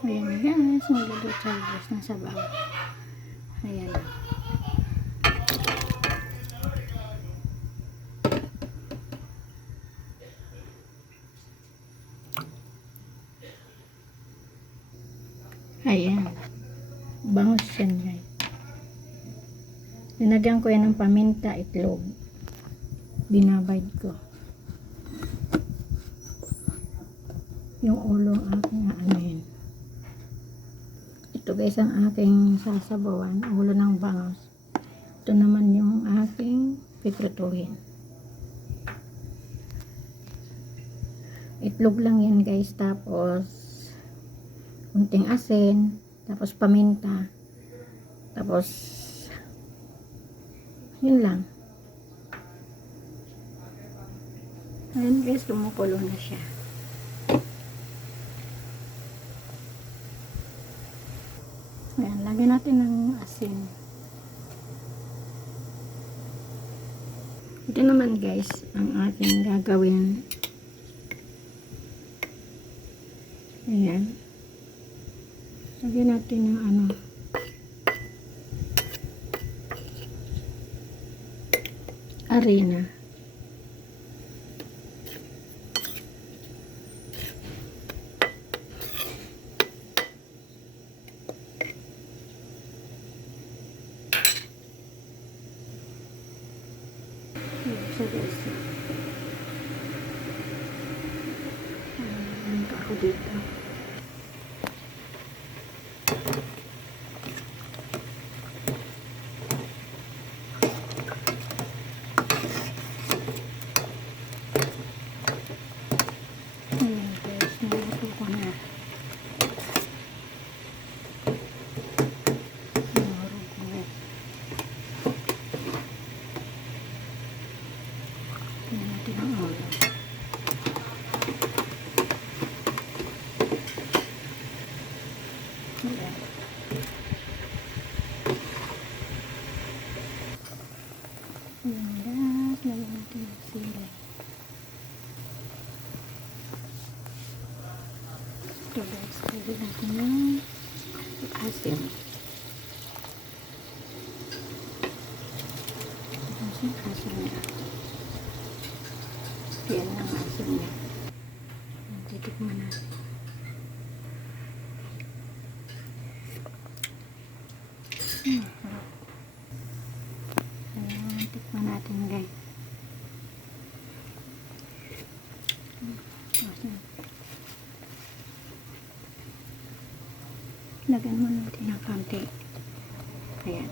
Ayan guys, magluto-chargers na sabaw. Ayan. Ayan. Bangus yan guys. Linagyan ko yan ng paminta, itlog. Binabad ko. Yung ulo aking aanin. Ito guys ang aking sasabawan. Ulo ng bangus. Ito naman yung aking piprituhin. Itlog lang yan guys. Tapos kunting asin. Tapos paminta. Tapos yun lang. Ayan guys, kumukulo na siya. Ayan, lagyan natin ng asin. Ito naman guys, ang ating gagawin. Ayan. Lagyan natin ng harina. So guys, ano ako dito? Ayan guys, naluto ko na. Narog ko. Tingnan natin ang ulo. Ayan. Ayan guys, lagyan natin ang sili. Ito guys, lagyan natin yung asin. Asin niya. Yan ang asin niya. Titikman natin. Sarap. Ayan, tikman natin guys. Asin. Lagyan mo natin ng konti. Ayan.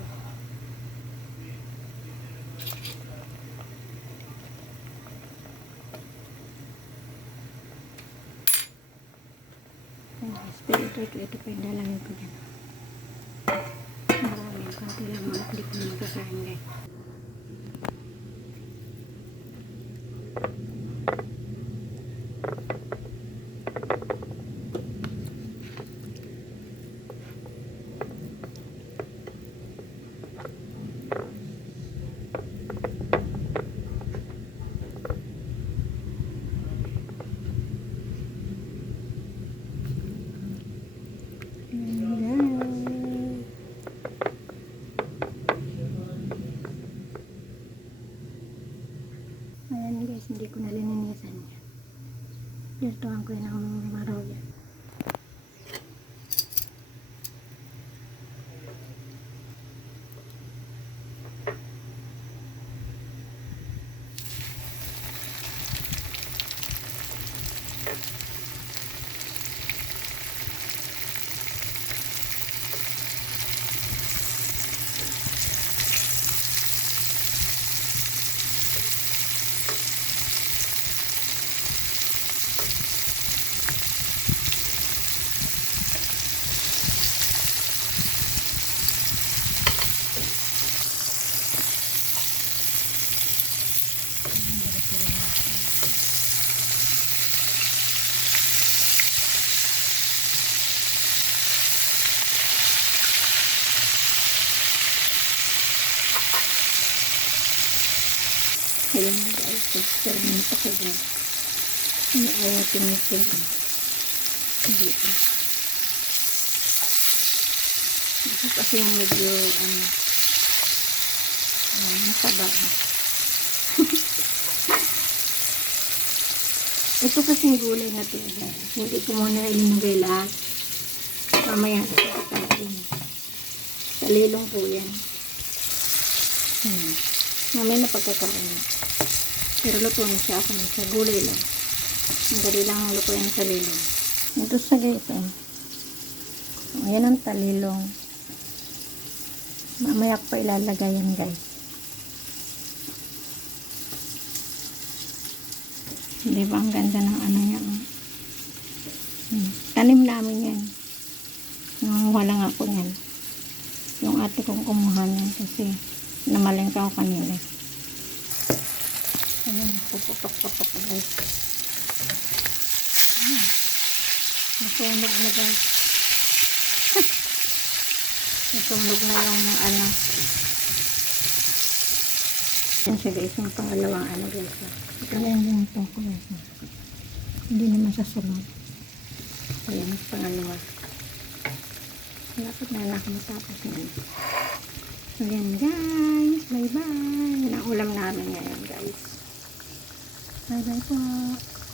Pero ito pa yung lalagyan ko dyan. Maraming konti lang mga clip na magkakain guys. Ayan guys, hindi ko nalinisan yan. Dirtuhan ko yun ng marogya. Ayan guys, experiment ako guys. May ayaw tinitin. Hindi pa. Kasi yung medyo, masaba. Ito kasing gulay na to. Hindi ko muna ilinagay lahat. Mamaya kakain. Talilong po yan. Mamaya na pagkakain. Pero luto na siya ako sa gulay lang. Ang dali lang ang luto yung talilong. Ito sa guys. Ayan ang talilong. Mamaya ko pa ilalagay yan guys. Di ba ang ganda ng ano niya? Tanim namin yan. Nangunguha lang ako niyan. Yung ate kong kumuha niyan kasi namalengke ako kanila. Ayan, puputok-putok guys. Nasunog na guys. Nasunog na yung ano. Yan siya guys, yung pangalawang ano guys. Ito na yung ito ko guys. Hindi naman siya sunod. Ayan, pangalawa. Lapit na lang matapos na. Ayan guys, bye bye. Yan ang ulam namin ngayon guys. Bye bye po.